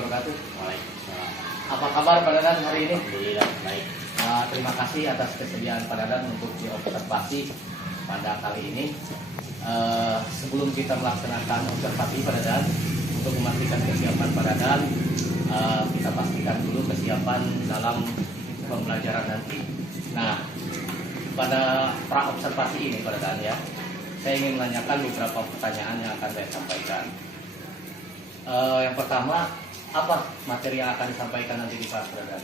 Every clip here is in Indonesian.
wabarakatuh. Waalaikumsalam. Apa kabar Pak Dadan hari ini? Alhamdulillah baik. Terima kasih atas kesediaan Pak Dadan untuk diobservasi pada kali ini. Sebelum kita melaksanakan observasi Pak Dadan, untuk memastikan kesiapan Pak Dadan, kita pastikan dulu kesiapan dalam pembelajaran nanti. Nah, pada pra observasi ini Pak Dadan ya, saya ingin menanyakan beberapa pertanyaan yang akan saya sampaikan. Yang pertama, apa materi yang akan disampaikan nanti di kelas Pak Dadan?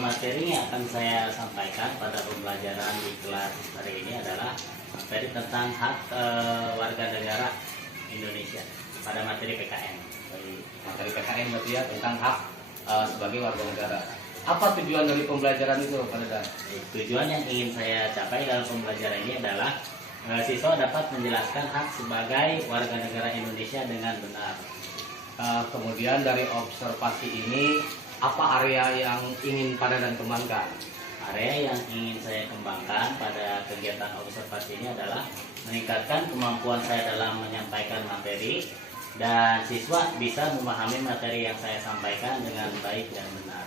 Materi yang akan saya sampaikan pada pembelajaran di kelas hari ini adalah materi tentang hak warga negara Indonesia pada materi PKN. Materi PKN berarti ya tentang hak sebagai warga negara. Apa tujuan dari pembelajaran itu Pak Dadan? Tujuan yang ingin saya capai dalam pembelajaran ini adalah siswa dapat menjelaskan hak sebagai warga negara Indonesia dengan benar. Kemudian dari observasi ini, apa area yang ingin Pak Dadan kembangkan? Area yang ingin saya kembangkan pada kegiatan observasi ini adalah meningkatkan kemampuan saya dalam menyampaikan materi dan siswa bisa memahami materi yang saya sampaikan dengan baik dan benar.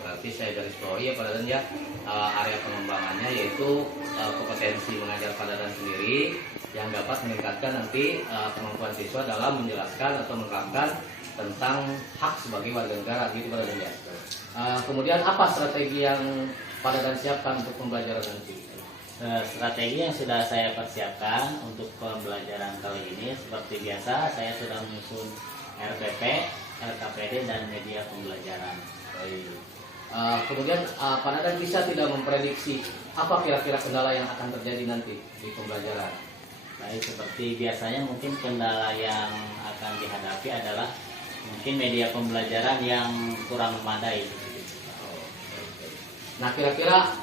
Berarti saya garis bawahi ya Pak Dadan ya, area pengembangannya yaitu kompetensi mengajar Pak Dadan sendiri yang dapat meningkatkan nanti kemampuan siswa dalam menjelaskan atau menerangkan tentang hak sebagai warga negara gitu Pak Dadan ya. Kemudian apa strategi yang Pak Dadan siapkan untuk pembelajaran nanti? Strategi yang sudah saya persiapkan untuk pembelajaran kali ini seperti biasa saya sudah menyusun RPP, LKPD dan media pembelajaran. Kemudian Pak Dadan bisa tidak memprediksi apa kira-kira kendala yang akan terjadi nanti di pembelajaran? Baik, seperti biasanya mungkin kendala yang akan dihadapi adalah mungkin media pembelajaran yang kurang memadai. Nah, kira-kira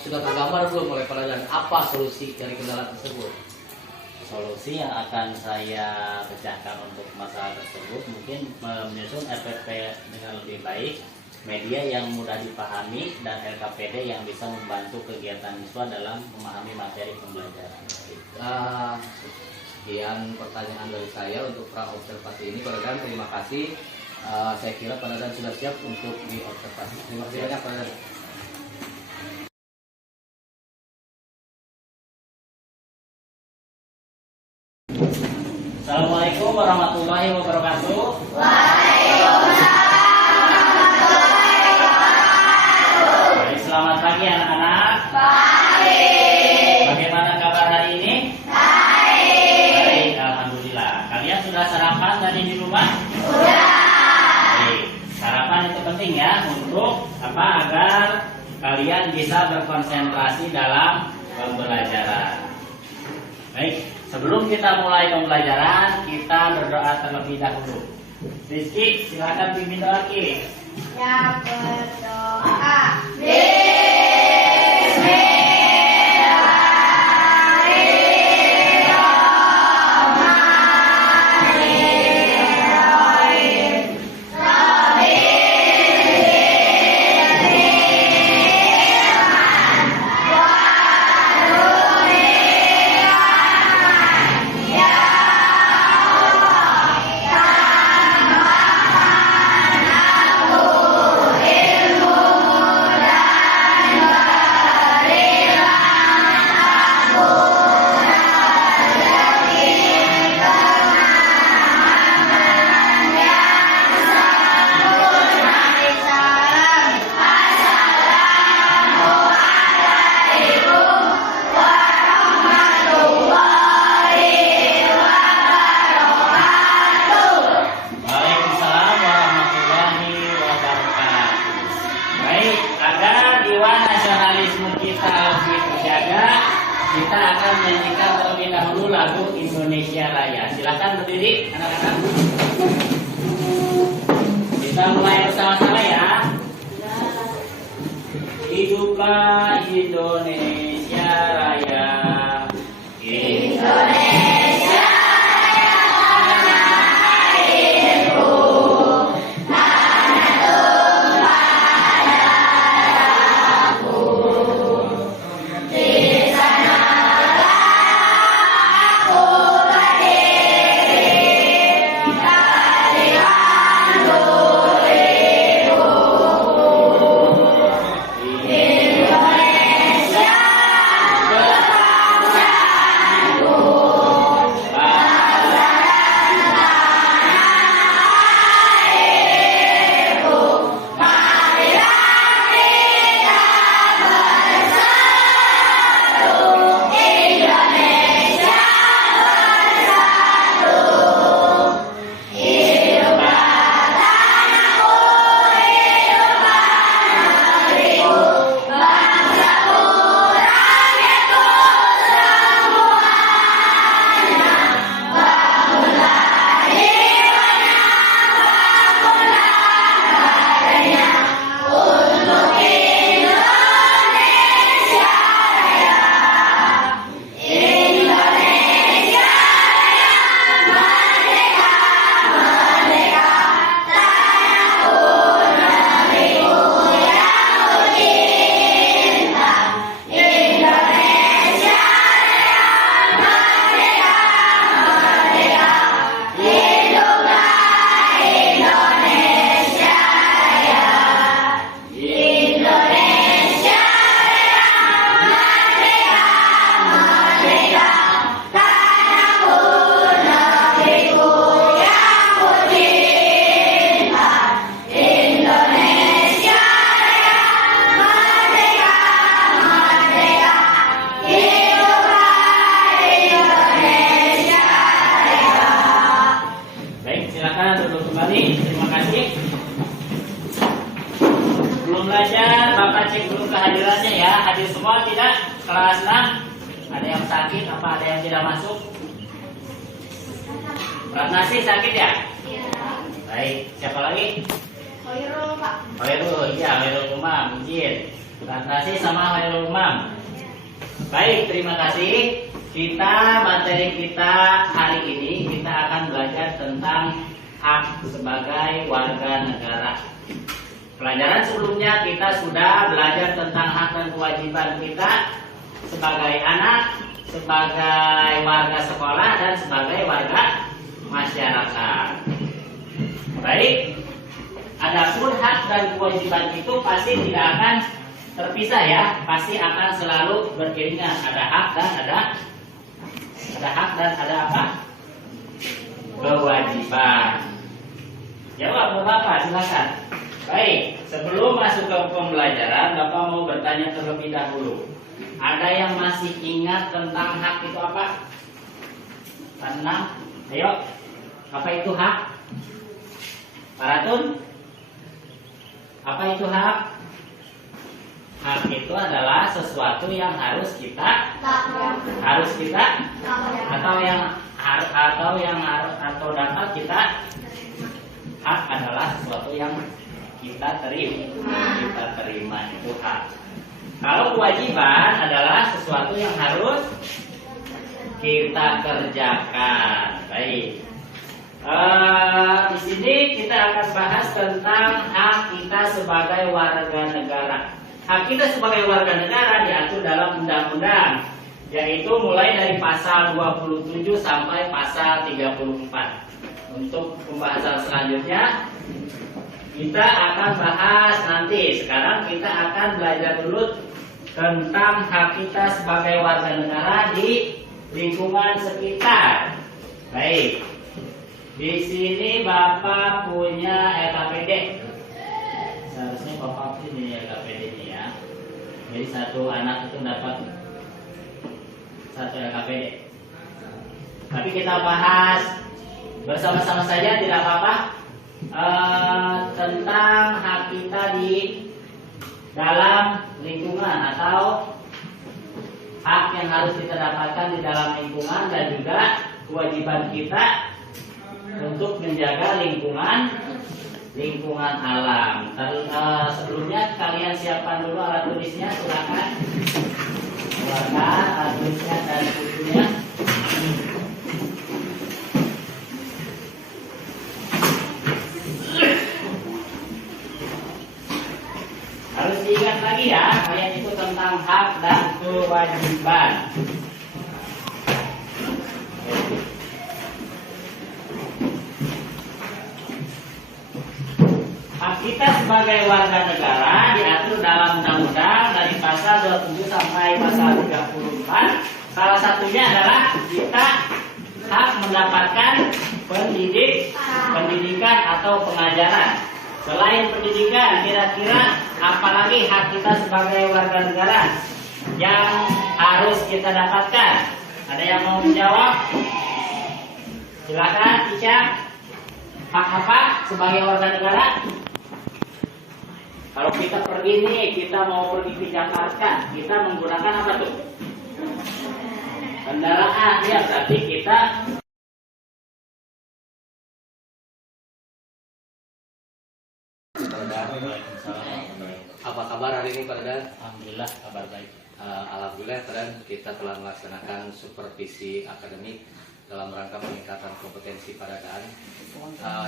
sudah tergambar belum oleh Pak Dadan apa solusi dari kendala tersebut? Solusi yang akan saya pecahkan untuk masalah tersebut mungkin menyusun RPP dengan lebih baik, media yang mudah dipahami, dan LKPD yang bisa membantu kegiatan siswa dalam memahami materi pembelajaran. Sekian pertanyaan dari saya untuk pra observasi ini Pak Dadan. Terima kasih. Saya kira Pak Dadan sudah siap untuk diobservasi. Terima kasih banyak Pak Dadan. Assalamualaikum warahmatullahi wabarakatuh. Selamat pagi anak-anak. Bagaimana kabar hari ini? Baik, alhamdulillah. Kalian sudah sarapan tadi di rumah? Baik. Sarapan itu penting ya untuk apa? Agar kalian bisa berkonsentrasi dalam pembelajaran. Baik, sebelum kita mulai pembelajaran, kita berdoa terlebih dahulu. Rizky, silakan pimpin doa Ki. Ya, berdoa. Kita akan menyanyikan terlebih dahulu lagu Indonesia Raya. Silakan berdiri anak-anak. Kita mulai bersama-sama ya. Hiduplah Indonesia Raya. Indonesia Raya. kehadirannya ya. Hadir semua tidak? Kelas 6. Ada yang sakit apa ada yang tidak masuk? Ratnasi sakit ya? Iya. Baik, siapa lagi? Khairul, Pak. Khairul, iya Khairul Umam, izin. Ratnasi sama Khairul Umam. Baik, terima kasih. Materi kita hari ini kita akan belajar tentang hak sebagai warga negara. Pelajaran sebelumnya kita sudah belajar tentang hak dan kewajiban kita sebagai anak, sebagai warga sekolah, dan sebagai warga masyarakat. Baik, adapun hak dan kewajiban itu pasti tidak akan terpisah ya, pasti akan selalu beriringan. Ada hak dan ada apa? Kewajiban. Jawab Bapak, silakan. Baik, sebelum masuk ke pembelajaran, Bapak mau bertanya terlebih dahulu. Ada yang masih ingat tentang hak itu apa? Tenang, ayo. Apa itu hak? Paratun? Apa itu hak? Hak itu adalah sesuatu yang harus kita atau dapat kita. Hak adalah sesuatu yang kita terima itu hak. Kalau kewajiban adalah sesuatu yang harus kita kerjakan. Baik. Di sini kita akan bahas tentang hak kita sebagai warga negara. Hak kita sebagai warga negara diatur dalam undang-undang, yaitu mulai dari pasal 27 sampai pasal 34. Untuk pembahasan selanjutnya kita akan bahas nanti. Sekarang kita akan belajar dulu tentang hak kita sebagai warga negara di lingkungan sekitar. Baik. Di sini Bapak punya LKPD. Seharusnya Bapak punya LKPD-nya ya. Jadi satu anak itu dapat satu LKPD. Tapi kita bahas bersama-sama saja, tidak apa-apa. Tentang hak kita di dalam lingkungan atau hak yang harus kita dapatkan di dalam lingkungan, dan juga kewajiban kita untuk menjaga lingkungan alam. Sebelumnya kalian siapkan dulu alat tulisnya, silakan. Keluarkan alat tulisnya dan bukunya. Harus diingat lagi ya, kalian itu tentang hak dan kewajiban. Hak kita sebagai warga negara diatur dalam undang-undang dari pasal 27 sampai pasal 34. Salah satunya adalah kita hak mendapatkan pendidikan atau pengajaran. Selain pendidikan, kira-kira apalagi hak kita sebagai warga negara yang harus kita dapatkan? Ada yang mau menjawab? Silakan, Ica. Hak apa sebagai warga negara? Kalau kita pergi nih, kita mau pergi ke Jakarta, kita menggunakan apa tuh? Kendaraan, ya berarti kita. Apa kabar hari ini Pak Dadan? Alhamdulillah kabar baik. Alhamdulillah Pak Dadan, kita telah melaksanakan supervisi akademik dalam rangka peningkatan kompetensi Pak Dadan.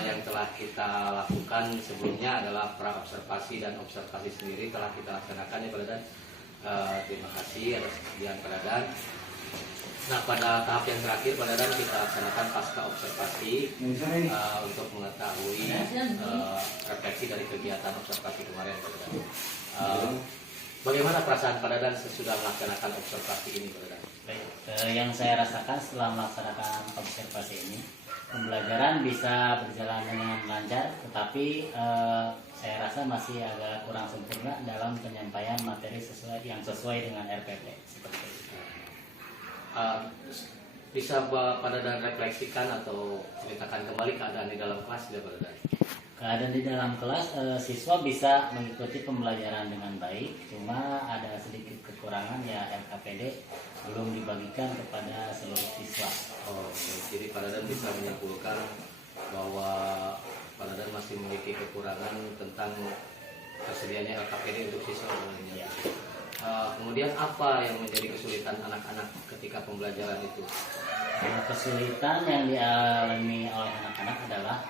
Yang telah kita lakukan sebelumnya adalah pra-observasi dan observasi sendiri telah kita laksanakan ya Pak Dadan. Terima kasih atas kesediaan Pak Dadan. Nah, pada tahap yang terakhir Pak Dadan kita laksanakan pasca observasi untuk mengetahui refleksi dari kegiatan observasi kemarin Pak Dadan. Bagaimana perasaan Pak Dadan sesudah melaksanakan observasi ini Pak Dadan? Baik, yang saya rasakan setelah melaksanakan observasi ini, pembelajaran bisa berjalan dengan lancar, tetapi saya rasa masih agak kurang sempurna dalam penyampaian materi yang sesuai dengan RPP seperti itu. Bisa Pak Dadan refleksikan atau ceritakan kembali keadaan di dalam kelas tidak Pak Dadan? Keadaan di dalam kelas, siswa bisa mengikuti pembelajaran dengan baik, cuma ada sedikit kekurangan ya LKPD belum dibagikan kepada seluruh siswa. Oh, jadi Pak Dadan bisa menyimpulkan bahwa Pak Dadan masih memiliki kekurangan tentang tersedianya LKPD untuk siswa lainnya. Ya. Kemudian apa yang menjadi kesulitan anak-anak ketika pembelajaran itu? Kesulitan yang dialami oleh anak-anak adalah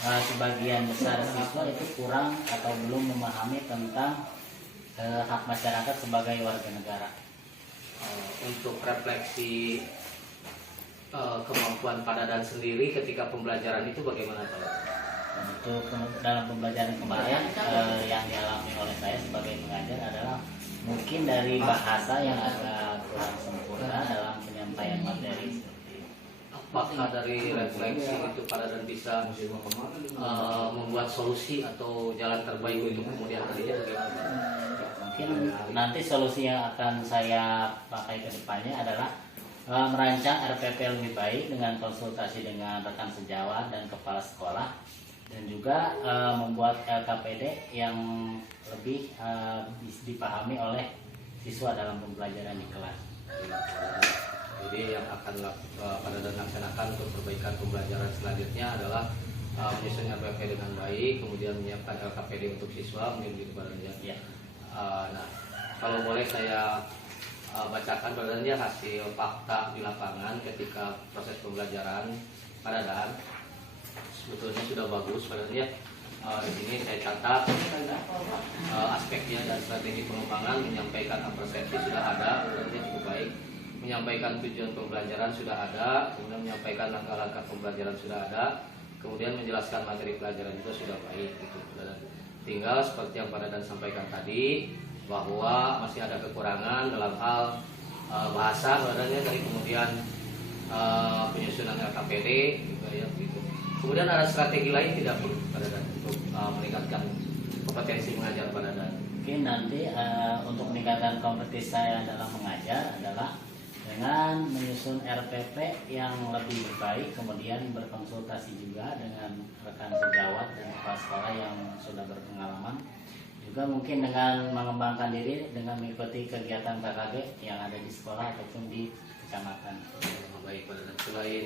sebagian besar siswa itu kurang atau belum memahami tentang hak masyarakat sebagai warga negara. Untuk refleksi kemampuan Pak Dadan sendiri ketika pembelajaran itu bagaimana Pak? Untuk dalam pembelajaran kemarin yang dialami oleh saya sebagai pengajar adalah mungkin dari bahasa yang agak kurang sempurna dalam penyampaian materi. Apakah dari refleksi itu Pak Dadan bisa membuat solusi atau jalan terbaik untuk kemudian harinya bagaimana? Mungkin nanti solusi yang akan saya pakai ke depannya adalah merancang RPP lebih baik dengan konsultasi dengan rekan sejawat dan kepala sekolah, dan juga membuat LKPD yang lebih dipahami oleh siswa dalam pembelajaran di kelas. Jadi yang akan Pak Dadan laksanakan untuk perbaikan pembelajaran selanjutnya adalah menyusun RPP dengan baik, kemudian menyiapkan LKPD untuk siswa, mungkin begitu Pak Dadan. Ya. Nah, kalau boleh saya bacakan Pak Dadan hasil fakta di lapangan ketika proses pembelajaran Pak Dadan. Sebetulnya sudah bagus Pak Dadan. Di sini saya catat aspeknya dan strategi pengembangan, menyampaikan persepsi sudah ada, sebenarnya cukup baik. Menyampaikan tujuan pembelajaran sudah ada, kemudian menyampaikan langkah-langkah pembelajaran sudah ada, kemudian menjelaskan materi pelajaran juga sudah baik gitu. Dan tinggal seperti yang Pak Dadan sampaikan tadi bahwa masih ada kekurangan dalam hal bahasa badannya, dari kemudian penyusunan LKPD juga ya gitu. Kemudian ada strategi lain tidak Pak Dadan untuk meningkatkan kompetensi mengajar Pak Dadan? Mungkin nanti untuk meningkatkan kompetensi saya dalam mengajar adalah dengan menyusun RPP yang lebih baik, kemudian berkonsultasi juga dengan rekan sejawat dan kepala sekolah yang sudah berpengalaman, juga mungkin dengan mengembangkan diri dengan mengikuti kegiatan KKG yang ada di sekolah ataupun di kecamatan. Baik Pak Dadan, selain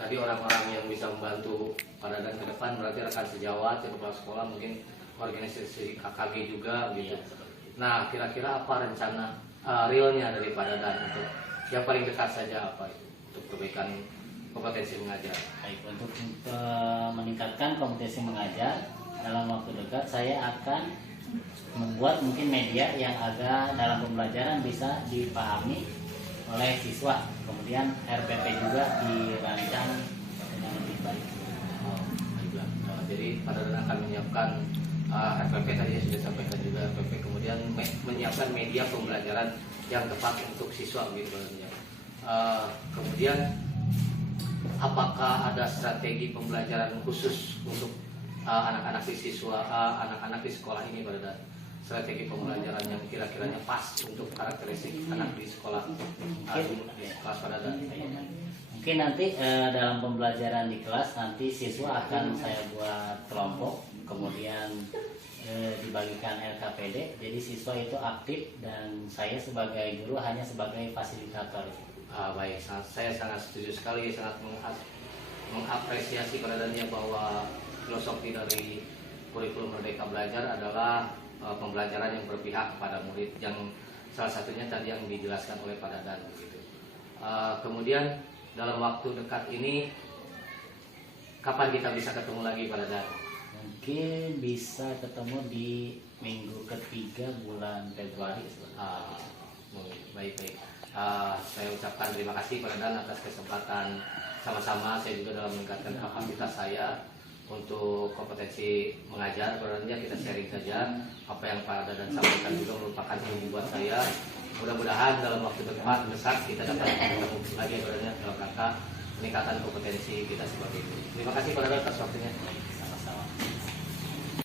tadi orang-orang yang bisa membantu Pak Dadan ke depan, berarti rekan sejawat, kepala sekolah, mungkin organisasi KKG juga gitu. Nah, kira-kira apa rencana realnya dari Pak Dadan untuk yang paling dekat saja apa itu untuk perbaikan kompetensi mengajar? Baik, untuk meningkatkan kompetensi mengajar dalam waktu dekat saya akan membuat mungkin media yang agak dalam pembelajaran bisa dipahami oleh siswa, kemudian RPP juga dirancang dengan lebih baik. Jadi Pak Dadan akan menyiapkan RPP tadi sudah sampaikan juga RPP, kemudian menyiapkan media pembelajaran yang tepat untuk siswa gitu. Kemudian apakah ada strategi pembelajaran khusus untuk anak-anak di siswa, anak-anak di sekolah ini Pak Dadan? Strategi pembelajaran yang kira-kiranya pas untuk karakteristik anak di sekolah di kelas Pak Dadan? Mungkin nanti dalam pembelajaran di kelas nanti siswa akan saya buat kelompok, kemudian dibagikan LKPD, jadi siswa itu aktif dan saya sebagai guru hanya sebagai fasilitator. Baik, saya sangat setuju sekali, sangat mengapresiasi Pak Dadannya bahwa filosofi dari kurikulum Merdeka Belajar adalah pembelajaran yang berpihak kepada murid, yang salah satunya tadi yang dijelaskan oleh Pak Dadan begitu. Kemudian dalam waktu dekat ini kapan kita bisa ketemu lagi Pak Dadan? Mungkin bisa ketemu di minggu ketiga bulan Februari. Baik. Saya ucapkan terima kasih Pak Dadan atas kesempatan sama-sama saya juga dalam meningkatkan kapasitas saya untuk kompetensi mengajar. Sebenarnya kita sharing saja apa yang Pak Dadan sampaikan juga merupakan ilmu buat saya. Mudah-mudahan dalam waktu dekat kita dapat bertemu lagi sebenarnya dalam rangka peningkatan kompetensi kita sebagai guru. Terima kasih Pak Dadan atas waktunya.